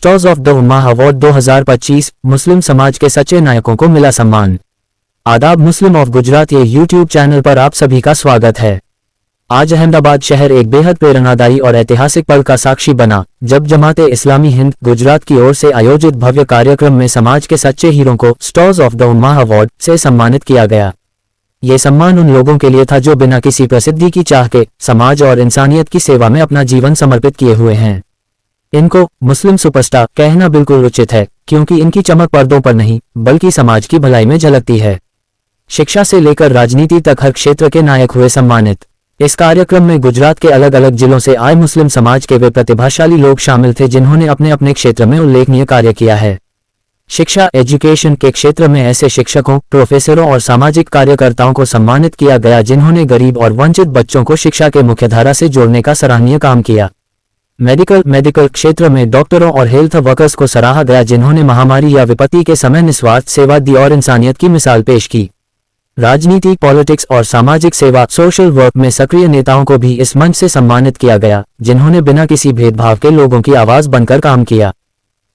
Stars of the Umma award 2025 मुस्लिम समाज के सच्चे नायकों को मिला सम्मान। आदाब, मुस्लिम ऑफ गुजरात ये यूट्यूब चैनल पर आप सभी का स्वागत है। आज अहमदाबाद शहर एक बेहद प्रेरणादायी और ऐतिहासिक पल का साक्षी बना जब जमाते इस्लामी हिंद गुजरात की ओर से आयोजित भव्य कार्यक्रम में समाज के सच्चे हीरों को stars of the Umma award से सम्मानित किया गया। ये सम्मान उन लोगों के लिए था जो बिना किसी प्रसिद्धि की चाह के समाज और इंसानियत की सेवा में अपना जीवन समर्पित किए हुए हैं। इनको मुस्लिम सुपरस्टार कहना बिल्कुल उचित है, क्योंकि इनकी चमक पर्दों पर नहीं बल्कि समाज की भलाई में झलकती है। शिक्षा से लेकर राजनीति तक हर क्षेत्र के नायक हुए सम्मानित। इस कार्यक्रम में गुजरात के अलग अलग जिलों से आए मुस्लिम समाज के वे प्रतिभाशाली लोग शामिल थे जिन्होंने अपने अपने क्षेत्र में उल्लेखनीय कार्य किया है। शिक्षा एजुकेशन के क्षेत्र में ऐसे शिक्षकों, प्रोफेसरों और सामाजिक कार्यकर्ताओं को सम्मानित किया गया जिन्होंने गरीब और वंचित बच्चों को शिक्षा के मुख्यधारा से जोड़ने का सराहनीय काम किया। मेडिकल क्षेत्र में डॉक्टरों और हेल्थ वर्कर्स को सराहा गया जिन्होंने महामारी या विपत्ति के समय निस्वार्थ सेवा दी और इंसानियत की मिसाल पेश की। राजनीति, पॉलिटिक्स और सामाजिक सेवा सोशल वर्क में सक्रिय नेताओं को भी इस मंच से सम्मानित किया गया जिन्होंने बिना किसी भेदभाव के लोगों की आवाज बनकर काम किया।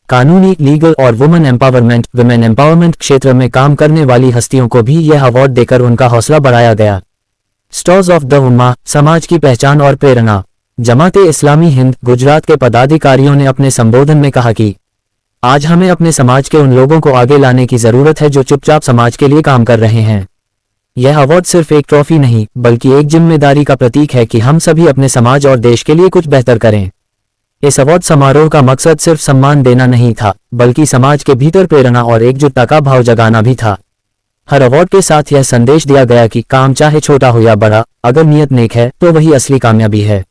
कानूनी, लीगल और वुमेन एम्पावरमेंट क्षेत्र में काम करने वाली हस्तियों को भी यह अवार्ड देकर उनका हौसला बढ़ाया गया। स्टार्स ऑफ द उम्मा समाज की पहचान और प्रेरणा। जमाते इस्लामी हिंद गुजरात के पदाधिकारियों ने अपने संबोधन में कहा कि आज हमें अपने समाज के उन लोगों को आगे लाने की जरूरत है जो चुपचाप समाज के लिए काम कर रहे हैं। यह अवार्ड सिर्फ एक ट्रॉफी नहीं बल्कि एक जिम्मेदारी का प्रतीक है कि हम सभी अपने समाज और देश के लिए कुछ बेहतर करें। इस अवार्ड समारोह का मकसद सिर्फ सम्मान देना नहीं था बल्कि समाज के भीतर प्रेरणा और एकजुटता का भाव जगाना भी था। हर अवार्ड के साथ यह संदेश दिया गया कि काम चाहे छोटा हो या बड़ा, अगर नियत नेक है तो वही असली कामयाबी है।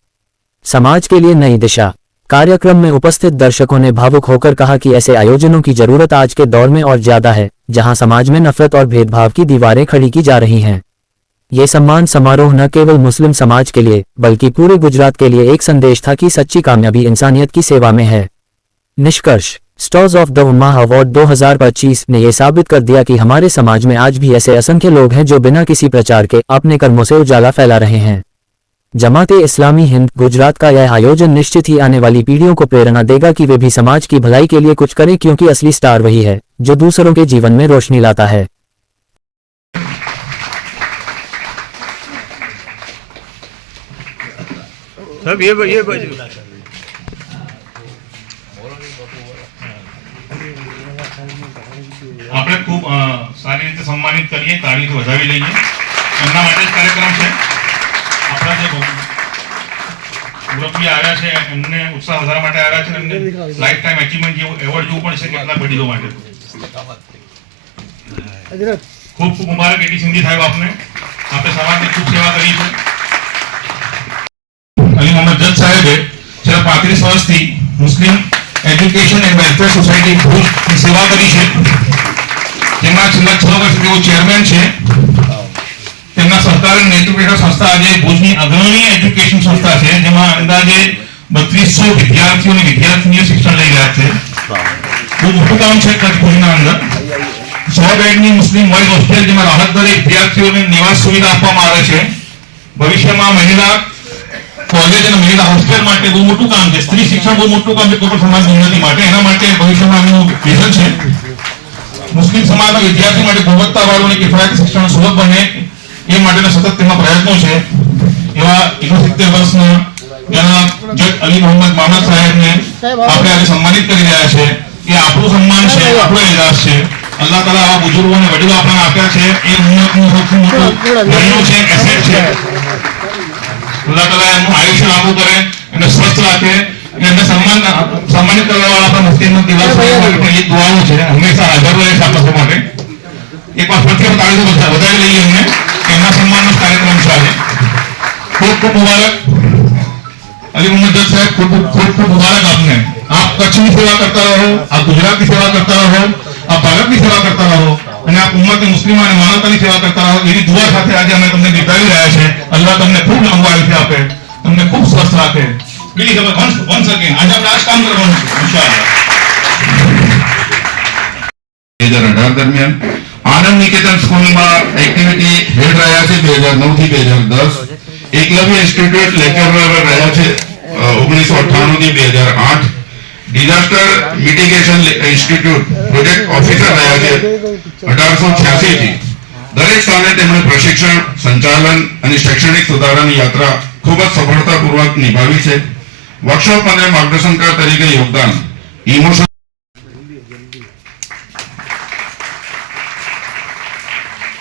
समाज के लिए नई दिशा। कार्यक्रम में उपस्थित दर्शकों ने भावुक होकर कहा कि ऐसे आयोजनों की जरूरत आज के दौर में और ज्यादा है जहां समाज में नफरत और भेदभाव की दीवारें खड़ी की जा रही हैं। ये सम्मान समारोह न केवल मुस्लिम समाज के लिए बल्कि पूरे गुजरात के लिए एक संदेश था कि सच्ची कामयाबी इंसानियत की सेवा में है। निष्कर्ष, stars of the Umma award 2025 ने यह साबित कर दिया कि हमारे समाज में आज भी ऐसे असंख्य लोग हैं जो बिना किसी प्रचार के अपने कर्मों से उजाला फैला रहे हैं। जमाते इस्लामी हिंद गुजरात का यह आयोजन निश्चित ही आने वाली पीढ़ियों को प्रेरणा देगा कि वे भी समाज की भलाई के लिए कुछ करें, क्योंकि असली स्टार वही है जो दूसरों के जीवन में रोशनी लाता है। सब ये આપણે ખૂબ સારી રીતે સન્માનિત કરીએ, તાળીથી વધાવી લઈએ. એમના માટે જ કાર્યક્રમ છે. આપણા જે મુરબ્બી આવ્યા છે એમને ઉત્સાહ વધારવા માટે આવ્યા છે. એમને લાઈફ ટાઈમ અચીવમેન્ટ જેવું એવોર્ડ જોવું પણ છે કેટલા પઢીઓ માટે. ખૂબ ખૂબ મુબારક એટી સિંધી સાહેબ આપને. આપણે સમાજની ખૂબ સેવા કરી છે. અલી મોહમ્મદ જજ સાહેબે છેલ્લા 35 વર્ષથી મુસ્લિમ એજ્યુકેશન એન્ડ વેલફેર સોસાયટી ભુજની સેવા કરી છે. જેમાં છેલ્લા 6 વર્ષથી તેઓ ચેરમેન છે. તેમના સહકારી નેતૃત્વ હેઠળ સંસ્થા આજે ભુજની અગ્રણી એજ્યુકેશન સંસ્થા છે જેમાં અંદાજે 3200 વિદ્યાર્થીઓ અને વિદ્યાર્થીનીઓ શિક્ષણ લઈ રહ્યા છે. બહુ મોટું કામ છે કચ્છ ભુજના અંદર. 100 બેડની મુસ્લિમ બોયઝ હોસ્ટેલ જેમાં રાહત દરે વિદ્યાર્થીઓને નિવાસ સુવિધા આપવામાં આવે છે. ભવિષ્યમાં મહિલા કોલેજ અને મહિલા હોસ્ટેલ માટે બહુ મોટું કામ છે. સ્ત્રી શિક્ષણ બહુ મોટું કામ છે કોઈ પણ સમાજની ઉન્નતિ માટે. એના માટે ભવિષ્યમાં એમનું વિઝન છે. મુસ્લિમ સમાજના વિદ્યાર્થી માટે ગુણવત્તાવાળું અને કિફાયતી શિક્ષણ સુલભ બને એ માટેના સતત તેમાં પ્રયત્નો છે. એવા 71 વર્ષના જનાબ જજ અલી મોહમ્મદ મામદ સાહેબને આપણે આજે સન્માનિત કરી રહ્યા છે. એ આપણું સન્માન છે, આપણો એજાઝ છે. અલ્લાહ તાલા આવા બુજુર્ગો અને વડીલો આપણને આપ્યા છે. એ ઉમ્મતનું સૌથી મોટું ગણ્યું છે, એસેટ છે. અલ્લાહ તાલા એમનું આયુષ્ય લાંબુ કરે, એમને સ્વસ્થ રાખે. એમને સન્માનિત કરવા વાળા આપણા મુફ્તી અહમદ દિલાવર સાહેબ માટે એ દુઆઓ છે. હંમેશા હાજર રહે છે આપણા માટે. એક વાર ફરીથી તાળીઓ વધારી લઈએ એમને. એમના સન્માનનો કાર્યક્રમ છે આજે. ખૂબ ખૂબ મુબારક અલી મોહમ્મદ જજ સાહેબ. ખૂબ ખૂબ મુબારક આપને. આપ કચ્છની સેવા કરતા રહો, આપ ગુજરાતની સેવા કરતા રહો, આપ ભારતની સેવા કરતા રહો અને આપ ઉમ્મત મુસ્લિમ અને માનવતાની સેવા કરતા રહો. એવી દુઆ સાથે આજે અમે તમને બિરદાવી રહ્યા છે. અલ્લાહ તમને ખૂબ લાંબુ આયુષ્ય આપે, તમને ખૂબ સ્વસ્થ રાખે. પ્લીઝ હવે વન્સ અગેન આજે આપણે આ જ કામ કરવાનું છે ઇન્શાઅલ્લાહ. 2018 દરમિયાન આનંદ નિકેતન સ્કૂલમાં એક્ટિવિટી હેડ રહ્યા છે 2009 થી 2010. એકલવ્ય ઇન્સ્ટિટ્યૂટ લેક્ચરર રહ્યા છે 1998 થી 2008. Disaster mitigation institute project officer રહ્યા છે 1886 થી. દરેક સ્થાને તેમણે પ્રશિક્ષણ, સંચાલન અને શૈક્ષણિક સુધારાની યાત્રા ખૂબ જ સફળતાપૂર્વક નિભાવી છે. વર્કશોપ અને માર્ગદર્શનકાર તરીકે યોગદાન ઇમોશન.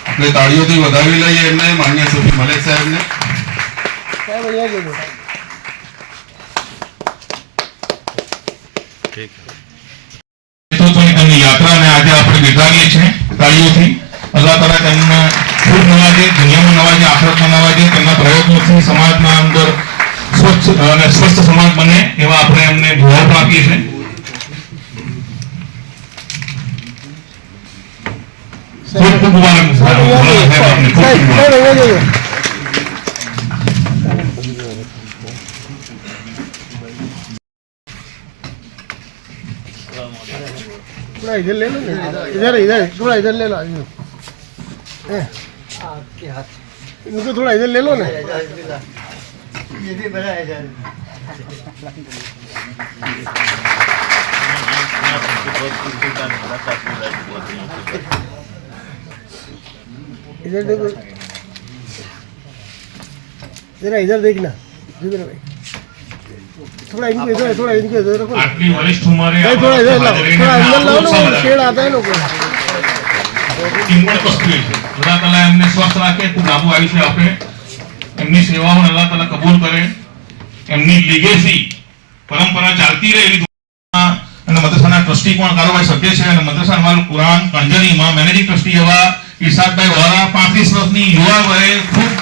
આપણે તાળીઓથી વધાવી લઈએ એમને, માન્ય સુફી મલેક સાહેબને. તેમની યાત્રાને આજે આપણે બિરદાવીએ છીએ તાળીઓથી. અલ્લાહ તાલા તેમને ખૂબ નવાજે, દુનિયામાં નવાજે, આખિરતમાં નવાજે. તેમના પ્રયત્નોથી સમાજના અંદર સ્વચ્છ અને સ્વસ્થ સમાજ બને એવા આપણે એમને દુઆઓ પણ આપીએ છીએ. ખૂબ ખૂબ મુબારક સાહેબ, આપને ખૂબ ખૂબ મુબારક. थोड़ा इधर ले लो ना, इधर इधर थोड़ा इधर ले लो, इनको थोड़ा इधर ले लो ना. ये भी बड़ा है यार. इधर देखो, जरा इधर देखना, इधर भाई. थोड़ा इनको इधर रखो. આટલી વરિષ્ઠ ઉંમરે भाई थोड़ा इधर लाओ, थोड़ा अंदर लाओ ना, वो पेड़ आता है ना ऊपर. કિંમત વસ્તુ એ છે. અલ્લાહ તાલા એમને સ્વસ્થ રાખે, ખૂબ લાંબુ આયુષ્ય આપે, એમની સેવાઓને અલ્લાહ તાલા કબૂલ કરે, એમની લીગેસી પરંપરા ચાલતી રહે એવી દુઆ. અને મદ્રસાના ટ્રસ્ટી પણ કારોબારી સભ્ય છે અને મદ્રસા અનવારુલ કુરાન કંજરીમાં મેનેજિંગ ટ્રસ્ટી એવા ઇરશાદભાઈ વોરા 35 વર્ષની યુવા વયે ખૂબ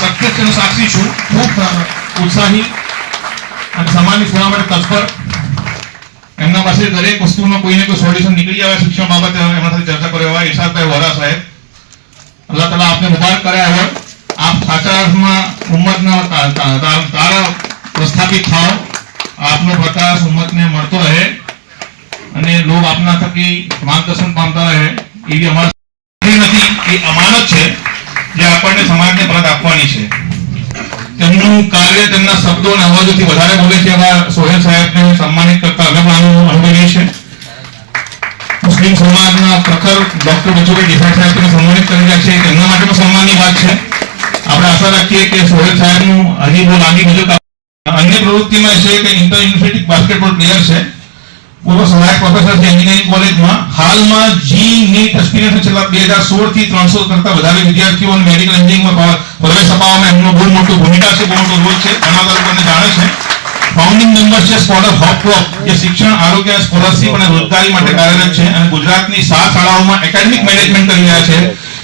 પ્રત્યક્ષ સાક્ષી છું, ખૂબ ઉત્સાહી અને સમાજની સેવા માટે તત્પર. એમના પાસે દરેક વસ્તુનો કોઈને કોઈ સોલ્યુશન નીકળી આવે શિક્ષણ બાબતે એમના સાથે ચર્ચા કરે એવા ઇરશાદભાઈ વોરા સાહેબ. અલ્લાહ તાલા આપને મુબારક કરે. એવોર્ડ આપ સાચા અર્થમાં ઉમ્મતના તારા પ્રસ્થાપિત થાઓ, આપનો પ્રકાશ ઉમ્મતને મળતો રહે અને લોક આપના થકી માર્ગદર્શન પામતા રહે એવી અમારી નથી. એ અમાનત છે જે આપણને સમાજને પરત આપવાની છે. તેમનું કાર્ય તેમના શબ્દો અને અવાજોથી વધારે બોલે છે એવા સોહેલ સાહેબને સન્માનિત કરતા અગમ્યનું અનુભવીએ છે. મુસ્લિમ સમાજના પ્રખર ડોક્ટર બચુભાઈ ડિસાઈ સાહેબ તેને સન્માનિત કરી રહ્યા છે. તેમના માટે પણ સન્માનની વાત છે. આપણે આશા રાખીએ કે સોહેલ સાહેબનું હજી બહુ લાંબી મુજબ. અન્ય પ્રવૃત્તિમાં છે કે ઇન્ટર યુનિવર્સિટી બાસ્કેટબોલ પ્લેયર છે, પૂર્વ સહાયક પ્રોફેસર છે એન્જિનિયરિંગ કોલેજમાં. હાલમાં જી નીટ એસ્પિરન્ટ છેલ્લા 2016 થી 300 કરતા વધારે વિદ્યાર્થીઓને મેડિકલ એન્જિનિયરિંગમાં પ્રવેશ અપાવવામાં એમનો બહુ મોટી ભૂમિકા છે, બહુ મોટો રોલ છે. ઘણા લોકોને જાણે છે. ફાઉન્ડિંગ મેમ્બર છે સ્કોલર હોપ ક્લબ, જે શિક્ષણ, આરોગ્ય, સ્કોલરશીપ અને રોજગારી માટે કાર્યરત છે અને ગુજરાતની 7 શાળાઓમાં એકેડેમિક મેનેજમેન્ટ કરી રહ્યા છે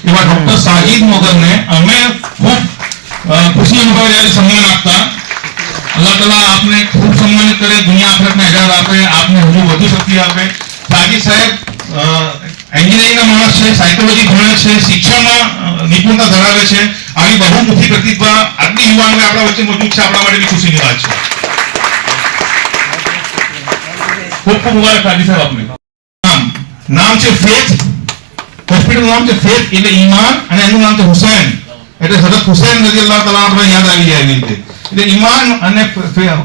એવા ડોક્ટર સાહિદ મોગરને અમે ખૂબ ખુશી અનુભવી રહ્યા છીએ સન્માન આપતા. અલ્લાહ તાલા આપને ખૂબ સન્માનિત કરે, દુનિયા આખિરતના એજાજ આપે, આપને હજુ વધુ શક્તિ આપે. સાજિદ સાહેબ એન્જિનિયરિંગના માણસ છે, સાયકોલોજી ભણે છે, શિક્ષણમાં નિપુણતા ધરાવે છે. આવી બહુમુખી પ્રતિભા આટલી યુવાનો આપણા વચ્ચે મોજૂદ છે, આપણા માટે બી ખુશીની વાત છે. ખૂબ ખૂબ મુબારક સાજિદ સાહેબ આપને. નામ છે ફેથ, હોસ્પિટલ નામ છે ફેથ એટલે ઈમાન, અને એનું નામ છે હુસૈન એટલે હઝરત હુસૈન રઝિયલ્લાહુ તાલા આપણે યાદ આવી જાય એવી રીતે. એટલે ઈમાન અને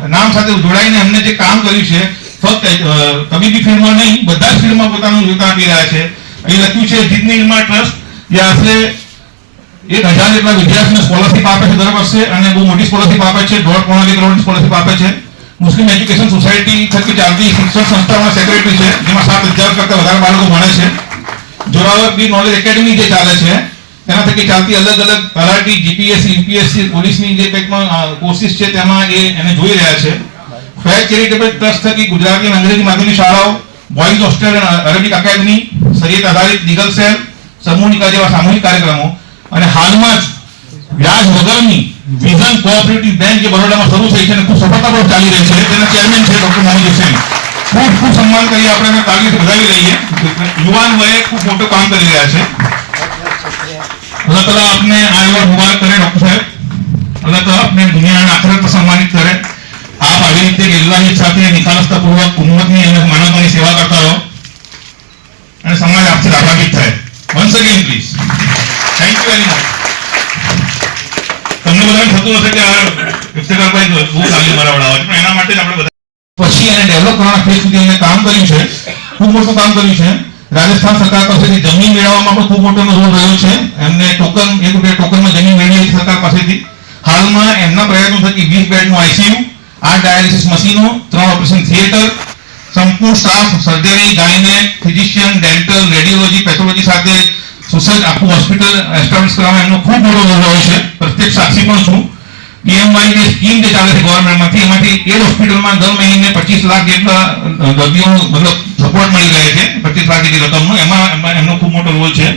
નામ સાથે જોડાઈને એમને જે કામ કર્યું છે, ફક્ત તબીબી ફિલ્ડમાં નહીં, બધા જ ફિલ્ડમાં પોતાનું યોગદાન આપી રહ્યા છે. અહીં લખ્યું છે જીતની ઇલ્મા ટ્રસ્ટ, જે આશરે 1000 જેટલા વિદ્યાર્થીઓને સ્કોલરશીપ આપે છે દર વર્ષે, અને બહુ મોટી સ્કોલરશીપ આપે છે, 1.5 કરોડની સ્કોલરશીપ આપે છે. મુસ્લિમ એજ્યુકેશન સોસાયટી થકી ચાલતી શિક્ષણ સંસ્થાઓના સેક્રેટરી છે, જેમાં 7000 કરતા વધારે બાળકો ભણે છે. જોરાવર બી નોલેજ એકેડમી જે ચાલે છે તેના થકી ચાલતી અલગ અલગ તલાટી, જીપીએસસી, યુપીએસસી, પોલીસની જે કંઈક કોર્સિસ છે તેમાં એને જોઈ રહ્યા છે. ફેર ચેરિટેબલ ટ્રસ્ટ થકી ગુજરાતી અને અંગ્રેજી માધ્યમની શાળાઓ, બોયઝ હોસ્ટેલ અને અરેબિક એકેડમી, શરીયત આધારિત લીગલ સેલ, સમૂહિકા જેવા સામૂહિક કાર્યક્રમો, અને હાલમાં જ વ્યાજ વગરની વિઝન કોઓપરેટિવ બેંક જે બરોડામાં શરૂ થઈ છે અને ખૂબ સફળતાપૂર્વક ચાલી રહી છે, તેના ચેરમેન છે ડોક્ટર મોહમ્મદ હુસૈન. ખૂબ ખૂબ સન્માન કરી આપણે તાલીમથી વધાવી લઈએ. યુવાન વયે ખૂબ મોટું કામ કરી રહ્યા છે. અલ્લાહ તાલા આપને આ એવોર્ડ મુબારક કરે ડોક્ટર સાહેબ. અલ્લાહ તાલા આપને દુનિયા અને આખિરતમાં સન્માનિત કરે. આપ આવી રીતે ઇલ્લાહિયત સાથે નિખાલસતાપૂર્વક ઉમ્મતની અને માનવતાની સેવા કરતા રહો અને સમાજ આપથી લાભાન્વિત થાય. Once again please thank you very much. તમને બધાને થતું હશે કે આ ઇફ્તિખારભાઈ બહુ તાલીમ બરાવડાવે છે, પણ એના માટે જ આપણે બધા પછી એને ડેવલપ કરવાના ફેઝ સુધી એમને કામ કર્યું છે, ખૂબ મોટું કામ કર્યું છે. રાજસ્થાન સરકાર પાસેથી જમીન મેળવવામાં પણ ખૂબ મોટો રોલ રહ્યો છે. એમને ટોકન 1 રૂપિયા ટોકનમાં જમીન મેળવી હતી સરકાર પાસેથી. હાલમાં એમના પ્રયત્નો થકી 20 બેડનું આઈસીયુ, 8 ડાયાલિસિસ મશીનો, 3 ઓપરેશન થિયેટર, સંપૂર્ણ staff, surgery, gynaec, physician, dental, radiology, pathology સાથે સુસજ્જ આખું હોસ્પિટલ એસ્ટાબ્લિશ કરવામાં એમનો ખૂબ મોટો રોલ રહ્યો છે. પ્રત્યક્ષ સાક્ષી પણ છું. પીએમવાય જે સ્કીમ જે ચાલે છે ગવર્મેન્ટમાંથી, એમાંથી એ હોસ્પિટલમાં દર મહિને 25 લાખ જેટલા દર્દીઓ મતલબ સપોર્ટ મળી રહે છે, 25 લાખ જેટલી રકમનો. એમાં એમનો ખૂબ મોટો રોલ છે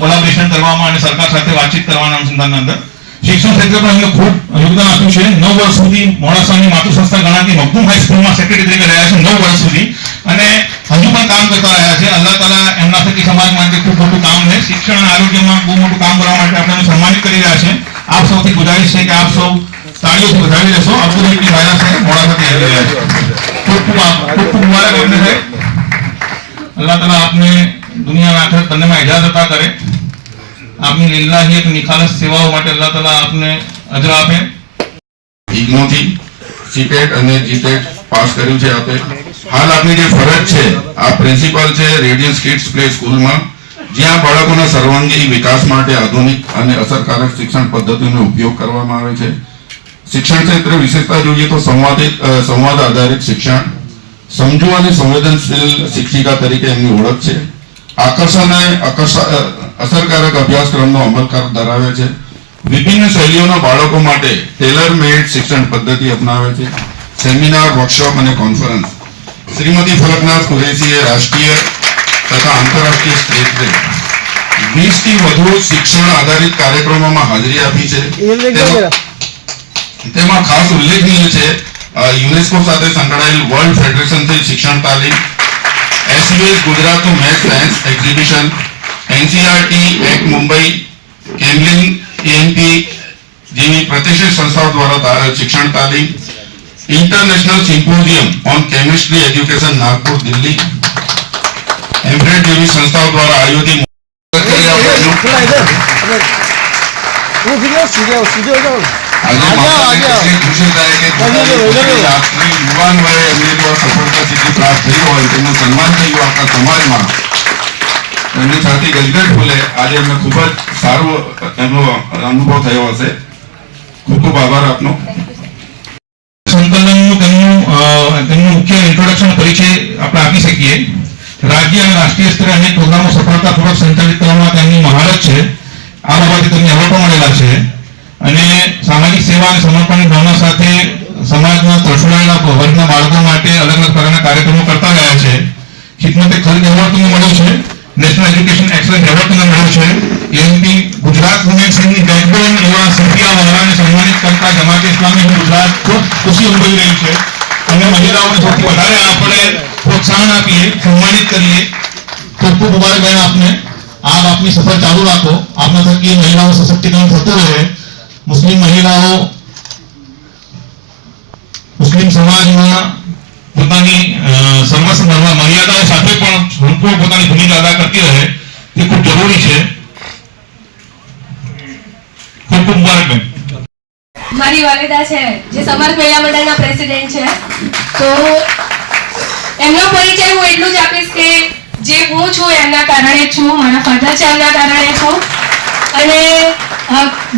કોલાબોરેશન કરવામાં અને સરકાર સાથે વાતચીત કરવાના અનુસંધાનના અંદર. શિક્ષણ ક્ષેત્રે પણ એમને ખૂબ યોગદાન આપ્યું છે. 9 વર્ષ સુધી મોડાસાની માતૃ સંસ્થા ગણાતી મખદૂમ હાઈસ્કૂલમાં સેક્રેટરી તરીકે રહ્યા છે 9 વર્ષ સુધી, અને હજુ પણ કામ કરતા રહ્યા છે. અલ્લાહ તાલા એમના થકી સમાજ માટે ખૂબ મોટું કામ છે. શિક્ષણ અને આરોગ્યમાં બહુ મોટું કામ કરવા માટે આપણે સન્માનિત કરી રહ્યા છે. આપ સૌથી ગુજારિશ છે કે આપ સૌ તાળીઓથી વધાવી લેશો. અબ્દુલ હકીમ ભાઈના સાહેબ મોડાસાથી આવી રહ્યા છે. ખૂબ ખૂબ મુબારક આપને સાહેબ. અલ્લાહ તાલા આપને દુનિયા અને આખિરત બંનેમાં ઇજાઝત અતા કરે. આપની લીલાહિયત નિખાલસ સેવાઓ માટે અલ્લાહ તાલા આપને અજર આપે. ઇગ્નોથી સીટેટ અને જીટેટ પાસ કર્યું છે આપે. હાલ આપની જે ફરજ છે, આપ પ્રિન્સિપાલ છે રેડિયન્સ કિડ્સ પ્લે સ્કૂલમાં, જ્યાં બાળકોના સર્વાંગી વિકાસ માટે આધુનિક અને અસરકારક શિક્ષણ પદ્ધતિનો ઉપયોગ કરવામાં આવે છે. શિક્ષણ ક્ષેત્રે વિશેષતા જોઈએ તો સંવાદ આધારિત શિક્ષણ, સમજુ અને સંવેદનશીલ શિક્ષિકા તરીકે એમની ઓળખ છે. આકર્ષણ અને અસરકારક અભ્યાસક્રમનો અમલ ધરાવે છે. વિભિન્ન શૈલીઓના બાળકો માટે ટેલર મેડ શિક્ષણ પદ્ધતિ અપનાવે છે. સેમિનાર, વર્કશોપ અને કોન્ફરન્સ. શ્રીમતી ફલકનાથ કુરેશીએ રાષ્ટ્રીય તથા આંતરરાષ્ટ્રીય સ્તરે 20 થી વધુ શિક્ષણ આધારિત કાર્યક્રમોમાં હાજરી આપી છે. તેમાં ખાસ ઉલ્લેખનીય છે યુનેસ્કો સાથે સંકળાયેલ વર્લ્ડ ફેડરેશનથી શિક્ષણ તાલીમ, SBS ગુજરાતનું maths science exhibition, NCERT act Mumbai, Camlin EMP જેવી પ્રતિષ્ઠિત સંસ્થાઓ દ્વારા શિક્ષણ તાલીમ, international symposium on chemistry education Nagpur Delhi, એમ્બ્રેડ જેવી સંસ્થાઓ દ્વારા આયોજિત યુવાન વયે એમની સફળતા સિદ્ધિ પ્રાપ્ત થઈ હોય, તેમનું સન્માન થયું આપણા સમાજમાં. એમની સાથે ગલગટ ફૂલે. આજે એમને ખૂબ જ સારો એમનો અનુભવ થયો હશે. ખૂબ ખૂબ આભાર આપનો. સંકલનનું તેમનું મુખ્ય ઇન્ટ્રોડક્શન પરિચય આપણે આપી શકીએ. રાજ્ય અને રાષ્ટ્રીય સ્તરે અનેક પ્રોગ્રામો સફળતાપૂર્વક સંચાલિત કરવામાં તેમની મહારત છે. આ બાબતે તેમને એવોર્ડો મળેલા છે, અને સામાજિક સેવા અને સમર્પણની ભાવના સાથે સમાજના તરફડાયેલા વર્ગના બાળકો માટે અલગ અલગ પ્રકારના કાર્યક્રમો કરતા રહ્યા છે. ખિદમતે ખલીલ એવોર્ડ તમને મળ્યો છે, નેશનલ એજ્યુકેશન એક્સલન્સ એવોર્ડ તમને મળ્યો છે. એમપી ગુજરાત વુમેન્સ લીગની બેકબોન એવા સફિયા વહારાને સન્માનિત કરતા જમાતે ઇસ્લામી ગુજરાત ખૂબ ખુશી અનુભવી રહી છે. અને મહિલાઓને સૌથી વધારે આપણે પ્રોત્સાહન આપીએ, સન્માનિત કરીએ. ખૂબ ખૂબ મુબારકબાદ આપને. આપ આપની સફર ચાલુ રાખો. આપના થકી મહિલાઓ સશક્તિકરણ થતું રહે. મુસ્લિમ મહિલાઓ મુસ્લિમ સમાજમાં પોતાની સર્વસ્વ મર્યાદાઓ સાથે પણ સંપૂર્ણ પોતાની ભૂમિકા અદા કરતી રહે, તે ખૂબ જરૂરી છે. ખૂબ ખૂબ મુબારકબાદ. મારી વાલિદા છે જે સમર્થ મહિલા મંડળના પ્રેસિડેન્ટ છે. તો એમનો પરિચય હું એટલું જ આપીશ કે જે હું છું એમના કારણે છું, મારા ફાધર છે એમના કારણે છું. અને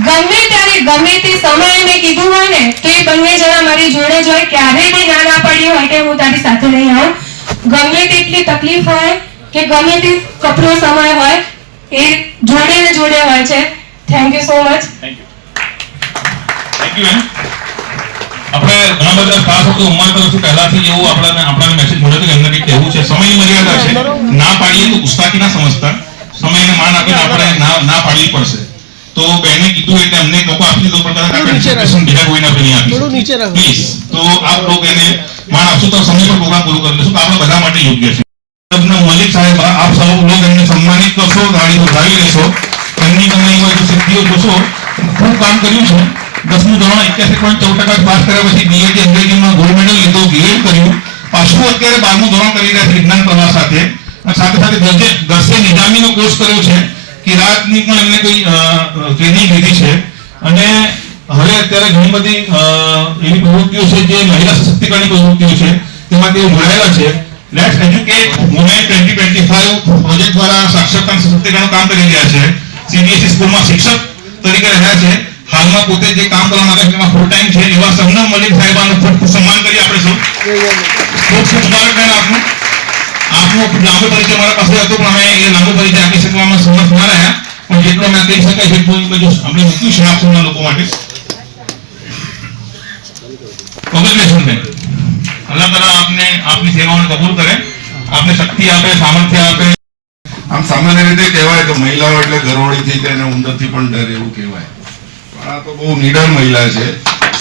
ગમે ત્યારે ગમે તે સમયે મેં કીધું હોય ને તો એ બંને જણા મારી જોડે જ હોય. ક્યારેય બી ના પડી હોય કે હું તારી સાથે નહીં આવું. ગમે તેટલી તકલીફ હોય કે ગમે તે કપરો સમય હોય, એ જોડે ને જોડે હોય છે. Thank you so much. Thank you. આપણે ઘણા બધા ખાસ વખતે ઉમ્માદ તરફથી પહેલાથી એવું આપણાને મેસેજ મળ્યો હતો કે એમને કંઈક કહેવું છે. સમયની મર્યાદા છે, ના પાડીએ તો ગુસ્તાખી ના સમજતા. સમયને માન આપીને આપણે ના પાડવી પડશે. તો બેને કીધું એટલે અમને લોકો આપી દીધો પડતા બીજા કોઈને આપણે નહીં આપી પ્લીઝ. તો આપ લોકો એને માન આપશું તો સમય પર પ્રોગ્રામ પૂરું કરી લઈશું. આપણે બધા માટે યોગ્ય છે. મલિક સાહેબ, આપ સૌ લોકો એમને સન્માનિત કરશો, ગાડી ઉઠાવી લેશો. એમની તમે એવી સિદ્ધિઓ જોશો. ખૂબ કામ કર્યું છે. 10મું ધોરણ 81.14% પાસ કર્યા પછી બીએડ અંગ્રેજીમાં ગોલ્ડ મેડલ લીધો, બીએડ કર્યું. પાછું અત્યારે 12મું ધોરણ કરી રહ્યા છે વિજ્ઞાન પ્રવાહ સાથે. સાથે સાથે દસે નિજામીનો કોર્સ કર્યો છે. કિરાતની પણ એમને કોઈ ટ્રેનિંગ લીધી છે. અને હવે અત્યારે ઘણી બધી એવી પ્રવૃત્તિઓ છે જે મહિલા સશક્તિકરણની પ્રવૃત્તિઓ છે તેમાં તેઓ જોડાયેલા છે. લેટ્સ એજ્યુકેટ વુમેન 2025 પ્રોજેક્ટ દ્વારા સાક્ષરતા અને સશક્તિકરણનું કામ કરી રહ્યા છે. સીબીએસઈ સ્કૂલમાં શિક્ષક તરીકે રહ્યા છે. હાલમાં પોતે જે કામ કરવા માંગે છે એમાં ફૂલ ટાઈમ છે એવા શબનમ મલિક સાહેબાનું ખૂબ ખૂબ સન્માન કરી આપણે સૌ. ખૂબ ખૂબ મુબારક બેન આપનું. આપનો ખૂબ લાંબો પરિચય મારા પાસે હતો પણ અમે એ લાંબો પરિચય આપી શકવામાં સમર્થ ના રહ્યા. પણ જેટલો મેં કહી શકાય છે એટલું આપણે મૂક્યું છે આપ સૌના લોકો માટે. કોંગ્રેચ્યુલેશન બેન. અલ્લાહ તાલા આપને આપની સેવાઓને કબૂલ કરે, આપને શક્તિ આપે, સામર્થ્ય આપે. આમ સામાન્ય રીતે કહેવાય કે મહિલાઓ એટલે ગરોળીથી તેને ઉંદરથી પણ ડર એવું કહેવાય, પણ આ તો બહુ નિડર મહિલા છે.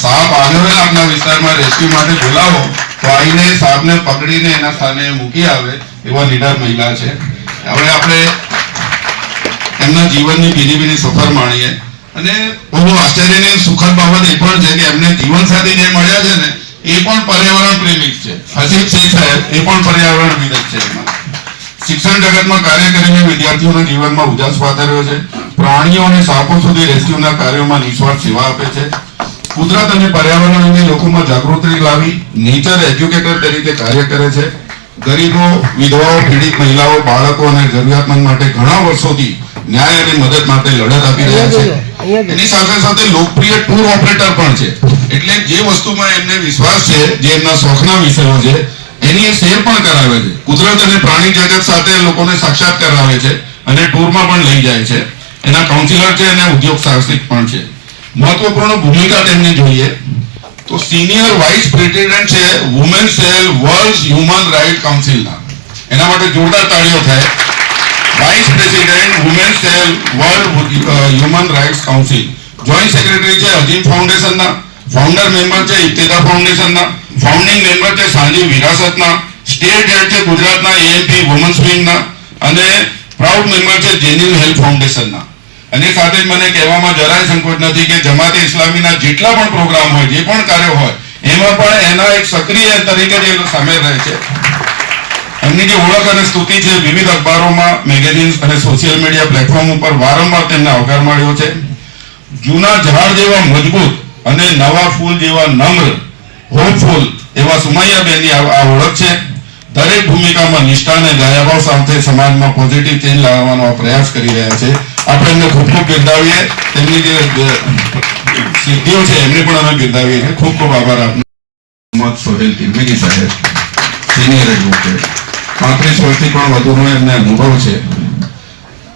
સાપ આવ્યો હોય આપના વિસ્તારમાં રેસ્ક્યુ માટે બોલાવો તો આવીને સાપને પકડીને એના સ્થાને મૂકી આવે એવા નિડર મહિલા છે. હવે આપણે એમના જીવનની બીજી સફર માણીએ. અને બહુ આશ્ચર્યની સુખદ બાબત એ પણ છે કે એમને જીવનસાથી જે મળ્યા છે ને એ પણ પર્યાવરણ પ્રેમિક છે. હસીબ શેખ સાહેબ એ પણ પર્યાવરણવિદ જ છે. એમાં શિક્ષણ જગતમાં કાર્ય કરીને વિદ્યાર્થીઓના જીવનમાં ઉજાસ પાથર્યો છે. પ્રાણીઓ અને સાપો સુધી રેસ્ક્યુના કાર્યોમાં નિસ્વાર્થ સેવા આપે છે. કુદરત અને પર્યાવરણ અંગે લોકોમાં જાગૃતિ લાવી નેચર એજ્યુકેટર તરીકે કાર્ય કરે છે. ગરીબો, વિધવાઓ, પીડિત મહિલાઓ, બાળકો અને જરૂરિયાતમંદ માટે ઘણા વર્ષોથી ન્યાય અને મદદ માટે લડત આપી રહ્યા છે. એની સાથે સાથે લોકપ્રિય ટૂર ઓપરેટર પણ છે. એટલે જે વસ્તુમાં એમને વિશ્વાસ છે, જે એમના શોખના વિષયો છે એની એ શેર પણ કરાવે છે. કુદરત અને પ્રાણી જગત સાથે લોકોને સાક્ષાત કરાવે છે અને ટૂરમાં પણ લઈ જાય છે. એના કાઉન્સિલર છે અને ઉદ્યોગ સાહસિક પણ છે. મહત્વપૂર્ણ ભૂમિકા તેમની જોઈએ તો સિનિયર વાઇસ પ્રેસિડેન્ટ છે women cell world human right કાઉન્સિલના. એના માટે જોરદાર તાળીઓ થાય. Vice president women cell world human rights council. Joint secretary છે અજીમ ફાઉન્ડેશનના. ફાઉન્ડર મેમ્બર છે ઇબ્તિદા ફાઉન્ડેશનના. ફાઉન્ડિંગ મેમ્બર છે સાંજી વિરાસતના. સ્ટેટ હેડ છે ગુજરાતના એએમપી વુમન્સ વિંગના અને પ્રાઉડ મેમ્બર છે જેન્યુઇન હેલ્થ ફાઉન્ડેશનના. અને સાથે જ મને કહેવામાં જરાય સંકોચ નથી કે જમાતે ઇસ્લામીના જેટલા પણ પ્રોગ્રામ હોય, જે પણ કાર્યો હોય એમાં પણ એના એક સક્રિય તરીકે જે સામેલ રહે છે. એમની જે ઓળખ અને સ્તુતિ છે વિવિધ અખબારોમાં, મેગેઝિન્સ અને સોશિયલ મીડિયા પ્લેટફોર્મ ઉપર વારંવાર તેમને આવકાર મળ્યો છે. જૂના ઝાડ જેવા મજબૂત અને નવા ફૂલ જેવા નમ્ર, હોપફુલ એવા સુમૈયાબેનની આ ઓળખ છે. દરેક ભૂમિકામાં નિષ્ઠા અને દયાભાવ સાથે સમાજમાં પોઝિટિવ ચેન્જ લાવવાનો પ્રયાસ કરી રહ્યા છે. આપણે એમને ખૂબ ખૂબ બિરદાવીએ. તેમની જે સિદ્ધિઓ છે એમને પણ અમે બિરદાવીએ છીએ. ખૂબ ખૂબ આભાર આપનો. મોહમ્મદ સોહેલ તિરમિજી સાહેબ, સિનિયર એડવોકેટ, 35 વર્ષથી પણ વધુનો એમને અનુભવ છે.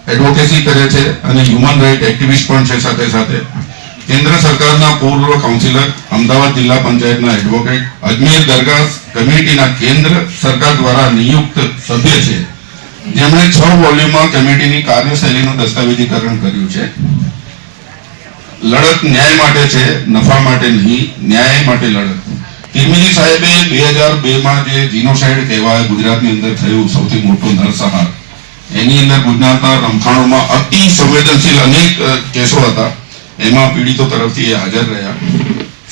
એડવોકેસી કરે છે અને હ્યુમન રાઇટ એક્ટિવિસ્ટ પણ છે. સાથે સાથે કેન્દ્ર સરકારના પૂર્વ કાઉન્સિલર, અમદાવાદ જિલ્લા પંચાયતના એડવોકેટ, અજમેર દરગાહ કમિટીના કેન્દ્ર સરકાર દ્વારા નિયુક્ત સભ્ય છે, જેમણે 6 વોલ્યુમમાં કમિટીની કાર્યશૈલીનું દસ્તાવેજીકરણ કર્યું છે. લડત ન્યાય માટે છે, નફા માટે નહીં, ન્યાય માટે લડત. તિરમિજી સાહેબે 2002માં જે જીનોસાઇડ કહેવાય ગુજરાતની અંદર થયું સૌથી મોટો નરસંહાર, એની અંદર ગુજરાતના રમખાણોમાં અતિ સંવેદનશીલ અનેક કેસો હતા. એમાં પીડિતો તરફથી હાજર રહ્યા.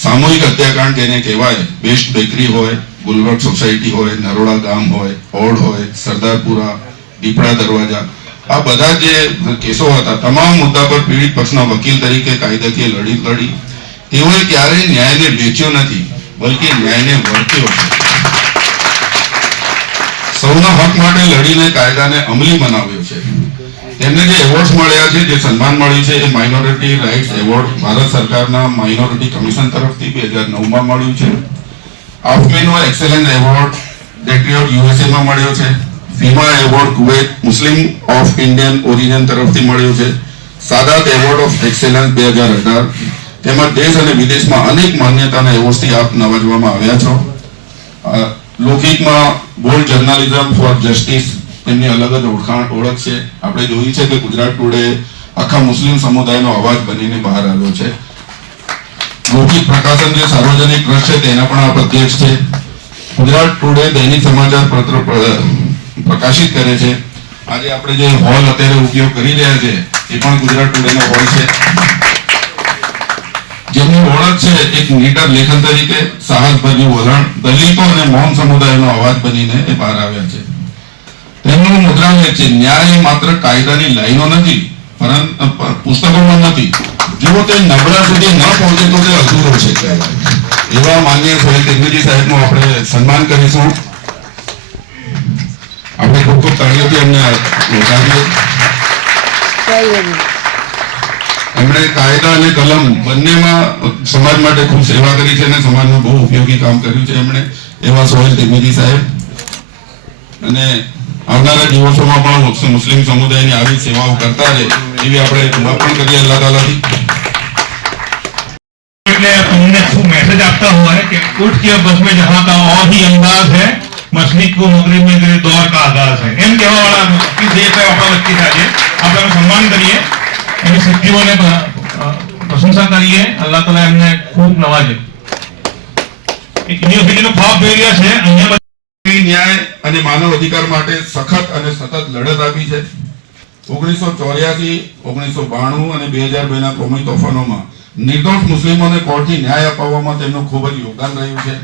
સામૂહિક હત્યાકાંડ જેને કહેવાય, બેસ્ટ બેકરી હોય, ગુલબર્ગ સોસાયટી હોય, નરોડા ગામ હોય, ઓડ હોય, સરદારપુરા, દીપડા દરવાજા, આ બધા જે કેસો હતા તમામ મુદ્દા પર પીડિત પક્ષના વકીલ તરીકે કાયદાકીય લડી તેઓએ ક્યારેય ન્યાયને વેચ્યો નથી, બલકે ન્યાયને વર્ત્યો છે. સૌના હક માટે લડીને કાયદાને અમલી બનાવ્યો છે. તેમને જે એવોર્ડ્સ મળ્યા છે, જે સન્માન મળ્યું છે, એ માઇનોરિટી રાઇટ્સ એવોર્ડ ભારત સરકારના માઇનોરિટી કમિશન તરફથી 2009માં મળ્યું છે. આફમેનો એક્સેલન્સ એવોર્ડ ડેટ્રિયોટ યુએસએમાં મળ્યો છે. FIMA award Kuwait Muslim of Indian origin તરફથી મળ્યો છે. Sadat award of excellence 2018. તેમજ દેશ અને વિદેશમાં અનેક માન્યતાના એવોર્ડ્સથી આપ નવાજવામાં આવ્યા છો. લોકહિતમાં બોલ્ડ જર્નાલિઝમ ફોર જસ્ટિસ તેમની અલગ જ ઓળખ છે. આપણે જોયું છે કે ગુજરાત ટુડે આખા મુસ્લિમ સમુદાયનો અવાજ બનીને બહાર આવ્યો છે. લોકહિત પ્રકાશન જે સાર્વજનિક ટ્રસ્ટ છે તેના પણ આપ અધ્યક્ષ છે. ગુજરાત ટુડે દૈનિક સમાચાર પત્ર પ્રકાશિત કરે છે. આજે આપણે જે હોલ અત્યારે ઉપયોગ કરી રહ્યા છે એ પણ ગુજરાત ટુડેનો હોલ છે. જેમની ઓળખ છે એક નીડર લેખન તરીકે, સાહસભર્યું વલણ, દલિતો અને મૌન સમુદાયનો અવાજ બનીને એ બહાર આવ્યા છે. તેમનું મુદ્રાલેખ છે, ન્યાય માત્ર કાયદાની લાઈનો નથી, પરંતુ પુસ્તકોમાં નથી, જો તે નબળા સુધી ન પહોંચે તો તે અધૂરો છે કહેવાય. એવા માનનીય સોહેલ તિગ્રીજી સાહેબનું આપણે સન્માન કરીશું. આપણે ખૂબ ખૂબ તાળીઓથી એમને વધાવીએ. એમણે કાયદા અને કલમ બંનેમાં સમાજ માટે ખૂબ સેવા કરી છે અને સમાજનું બહુ ઉપયોગી કામ કર્યું છે એમણે. એવા સોહેલ તિગ્રીજી સાહેબ અને આવનારા દિવસોમાં પણ મુસ્લિમ સમુદાયની આવી સેવાઓ કરતા રહે એવી આપણે દુઆ પણ કરીએ અલ્લાહ તાલાથી. એટલે तुमने खूब मैसेज आपका हुआ है कि उठ के बस में जहाँ का और ही अंदाज है मछली को मगरिब में गिरे दौर का आगाज है એમ કહેવા વાળા की देश है આપણા વચ્ચે આજે આપણે સન્માન કરીએ એની સિદ્ધિઓને પ્રશંસા કરીએ. અલ્લાહ તાલા એમને ખૂબ નવાજે. એક યુનિવર્સિટીનો ફોર્મ ભેરિયા છે અહીંયા ન્યાય અને માનવ અધિકાર માટે સખત અને સતત લડત આપી છે. 1984, 1992 અને 2002 ના કોમી તોફાનોમાં નિર્દોષ મુસ્લિમોને કોર્ટથી ન્યાય અપાવવામાં તેમનું ખૂબ જ યોગદાન રહ્યું છે.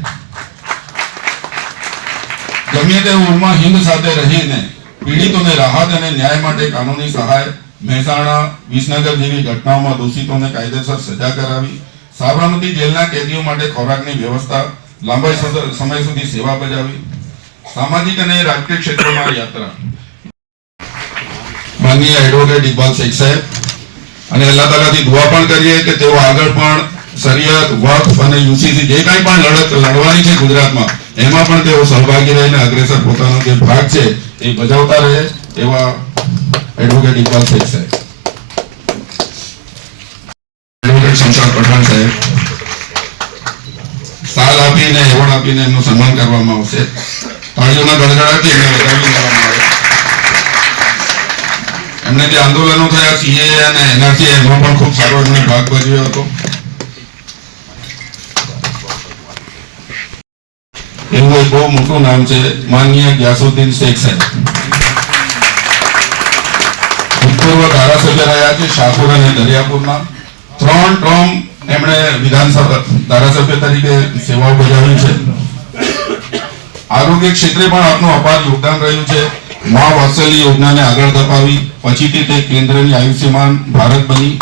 જમિયતે ઉલમા હિન્દ સાથે રહીને પીડિતોને રાહત અને ન્યાય માટે કાનૂની સહાય, મહેસાણા, વિસનગર જેવી ઘટનાઓમાં દોષિતોને કાયદેસર સજા કરાવી, સાબરમતી જેલના કેદીઓ માટે ખોરાકની વ્યવસ્થા, લાંબા સમય સુધી સેવા બજાવી, સામાજિક અને રાજકીય ક્ષેત્રમાં યાત્રા. માનનીય એડવોકેટ ઇકબાલ શેખ સાહેબ અને અલ્લાહ તાલાથી દુઆ પણ કરીએ કે તેઓ આગળ પણ શરિયત, વક્ફ અને યુસીસી જે કાંઈ પણ લડત લડવાની છે ગુજરાતમાં એમાં પણ તેઓ સહભાગી રહીને અગ્રેસર પોતાનો જે ભાગ છે એ બજાવતા રહે. એવા એડવોકેટ ઇકબાલ શેખ સાહેબ. એડવોકેટ શમશાદ પઠાણ સાહેબ સાલ આપીને એવોર્ડ આપીને એમનું સન્માન કરવામાં આવશે. તાળીઓના ગડગડાટથી એમને વધાવી લેવામાં આવે. એમને જે આંદોલનો થયા સીએએ અને એનઆરસી એમાં પણ ખૂબ સારો એમને ભાગ ભજવ્યો હતો. એવું એક બહુ મોટું નામ છે માનનીય ગ્યાસુદ્દીન શેખ સાહેબ. ભૂતપૂર્વ ધારાસભ્ય રહ્યા છે શાહપુર અને દરિયાપુરના. 3 ટર્મ એમણે વિધાનસભા ધારાસભ્ય તરીકે સેવાઓ બજાવી છે. આરોગ્ય ક્ષેત્રે પણ આપનું અપાર યોગદાન રહ્યું છે. મા વાત્સલ્ય યોજનાને આગળ ધપાવી પછીથી તે કેન્દ્રની આયુષ્યમાન ભારત બની.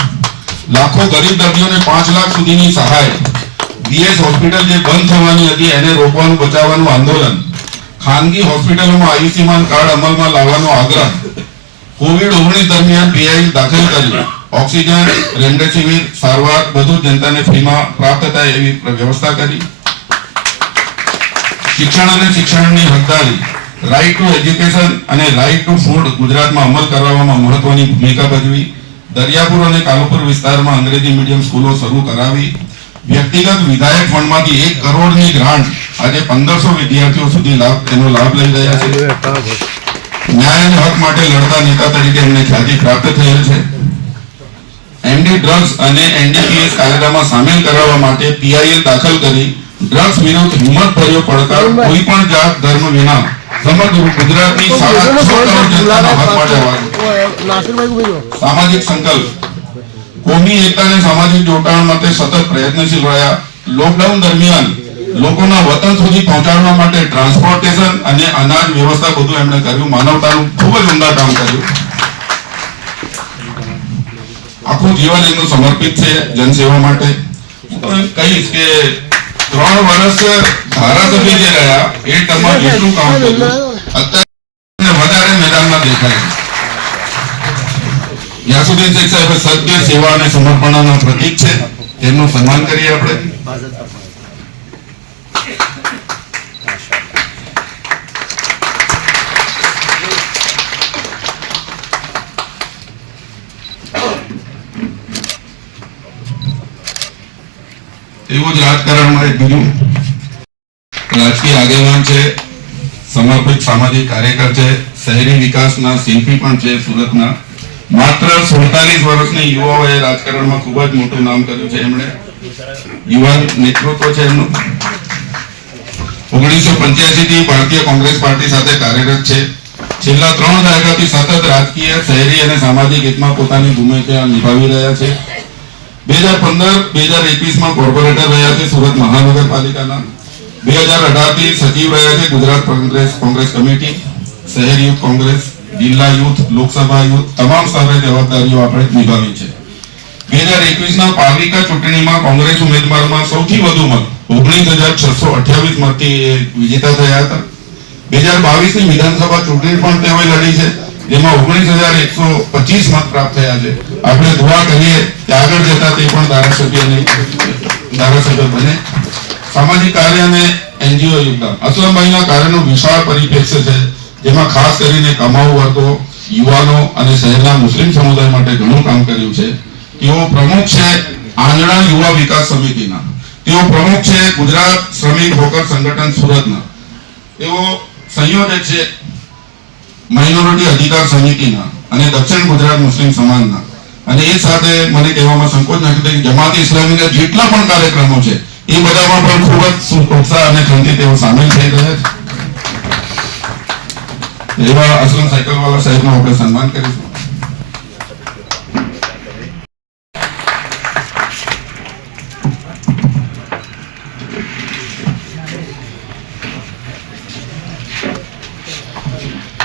લાખો ગરીબ દર્દીઓને 5 લાખ સુધીની સહાય. બીએસ હોસ્પિટલ જે બંધ થવાની હતી એને રોકવાનું બચાવવાનું આંદોલન. ખાનગી હોસ્પિટલોમાં આયુષ્યમાન કાર્ડ અમલમાં લાવવાનો આગ્રહ. કોવિડ-19 દરમિયાન પીઆઈ દાખલ કરી ઓક્સિજન, રેમડેસિવિર સારવાર બધું જનતાને ફ્રીમાં પ્રાપ્ત થાય એવી વ્યવસ્થા કરી. શિક્ષણ અને શિક્ષણની હકદારી, રાઇટ ટુ એજ્યુકેશન અને રાઇટ ટુ ફૂડ ગુજરાતમાં અમલ કરવામાં મહત્વની ભૂમિકા ભજવી. દરિયાપુર અને કાલુપુર વિસ્તારમાં અંગ્રેજી મીડિયમ સ્કૂલો શરૂ કરાવી. વ્યક્તિગત વિધાયક ફંડમાંથી 1 કરોડની ગ્રાન્ટ આજે 1500 વિદ્યાર્થીઓ સુધી એનો લાભ લઈ રહ્યા છે. ન્યાય અને હક માટે લડતા નેતા તરીકે એમને ખ્યાતિ પ્રાપ્ત થયેલ છે. એમડી ડ્રગ્સ અને એનડીપીએસ કાયદામાં સામેલ કરાવવા માટે પીઆઈએલ દાખલ કરી ડ્રગ્સ વિરુદ્ધ હિંમતભર્યો પડકાર કોઈ પણ જાત ધર્મ વિના સમગ્ર ગુજરાતની 6.5 કરોડ જનતાના હક માટે અવાજ. સામાજિક સંકલ્પ, કોમી એકતા અને સામાજિક જોડાણ માટે સતત પ્રયત્નશીલ રહ્યા. લોકડાઉન દરમિયાન લોકોના વતન સુધી પહોંચાડવા માટે ટ્રાન્સપોર્ટેશન અને અનાજ વ્યવસ્થા બધું એમણે કર્યું. માનવતાનું ખૂબ જ ઉમદા કામ કર્યું. આખું જીવન એમનું સમર્પિત છે જનસેવા માટે. હું એમ કહીશ કે 3 વર્ષ ધારાસભ્ય જે રહ્યા એ ટર્મમાં જેટલું કામ કર્યું અત્યારે વધારે મેદાનમાં દેખાય. ગ્યાસુદ્દીન શેખ સાહેબ સત્ય, સેવા અને સમર્પણના પ્રતીક છે. તેમનું સન્માન કરીએ આપણે. એવું જ રાજકારણમાં એક બીજું રાજકીય આગેવાન છે, સમર્પિત સામાજિક કાર્યકર છે, શહેરી વિકાસના શિલ્પી પણ છે સુરતના. માત્ર 47 વર્ષની યુવાઓએ રાજકારણમાં ખૂબ જ મોટું નામ કર્યું છે. એમણે યુવાન નેતૃત્વ છે એમનું. 1985 થી ભારતીય કોંગ્રેસ પાર્ટી સાથે કાર્યરત છે. છેલ્લા 3 દાયકાથી સતત રાજકીય, શહેરી અને સામાજિક હિતમાં પોતાની ભૂમિકા નિભાવી રહ્યા છે. 2015-2021 માં કોર્પોરેટર રહ્યા છે સુરત મહાનગરપાલિકાના. 2018 થી સચિવ રહ્યા છે ગુજરાત કોંગ્રેસ કમિટી, શહેર યુથ કોંગ્રેસ, જિલ્લા યુથ, લોકસભા યુથ તમામ સ્તરે જવાબદારીઓ આપણે નિભાવી છે. 2021 પાલિકા ચૂંટણીમાં કોંગ્રેસ ઉમેદવારમાં સૌથી વધુ મત 19,628 મતથી એ વિજેતા થયા હતા. 2022 ની વિધાનસભા ચૂંટણી પણ તેઓએ લડી છે, જેમાં 19,125 મત પ્રાપ્ત થયા છે. આપણે દુઆ કરીએ કે આગળ જતા તે પણ ધારાસભ્ય બને. સામાજિક કાર્ય અને એનજીઓ યોગદાન. અસલમભાઈના કાર્યનું વિશાળ પરિપ્રેક્ષ્ય છે, જેમાં ખાસ કરીને કમાઉ વર્ગો, યુવાનો અને શહેરના મુસ્લિમ સમુદાય માટે ઘણું કામ કર્યું છે. તેઓ પ્રમુખ છે આંગણા યુવા વિકાસ સમિતિના. તેઓ પ્રમુખ છે ગુજરાત શ્રમિક હોકર સંગઠન સુરતના. તેઓ સંયોજક છે માઇનોરિટી અધિકાર સમિતિના અને દક્ષિણ ગુજરાત મુસ્લિમ સમાજના. અને એ સાથે મને કહેવામાં સંકોચ નથી કે જમાત ઇસ્લામીના જેટલા પણ કાર્યક્રમો છે એ બધામાં પણ ખૂબ જ ઉત્સાહ અને ખંતી તેઓ સામેલ થઈ રહ્યા છે. એવા અસલમ સાયકલવાલા સાહેબનું આપણે સન્માન કરીશું.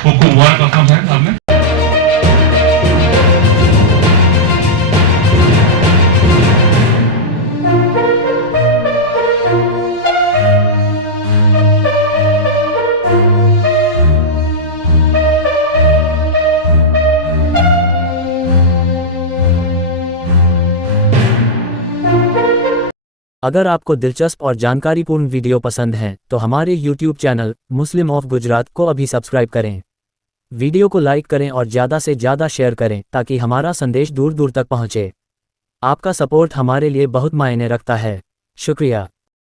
खूब खूब मुबारक असलम साहब आपने. अगर आपको दिलचस्प और जानकारीपूर्ण वीडियो पसंद हैं तो हमारे YouTube channel Muslim of Gujarat को अभी सब्सक्राइब करें। वीडियो को लाइक करें और ज़्यादा से ज़्यादा शेयर करें ताकि हमारा संदेश दूर दूर तक पहुँचे। आपका सपोर्ट हमारे लिए बहुत मायने रखता है। शुक्रिया।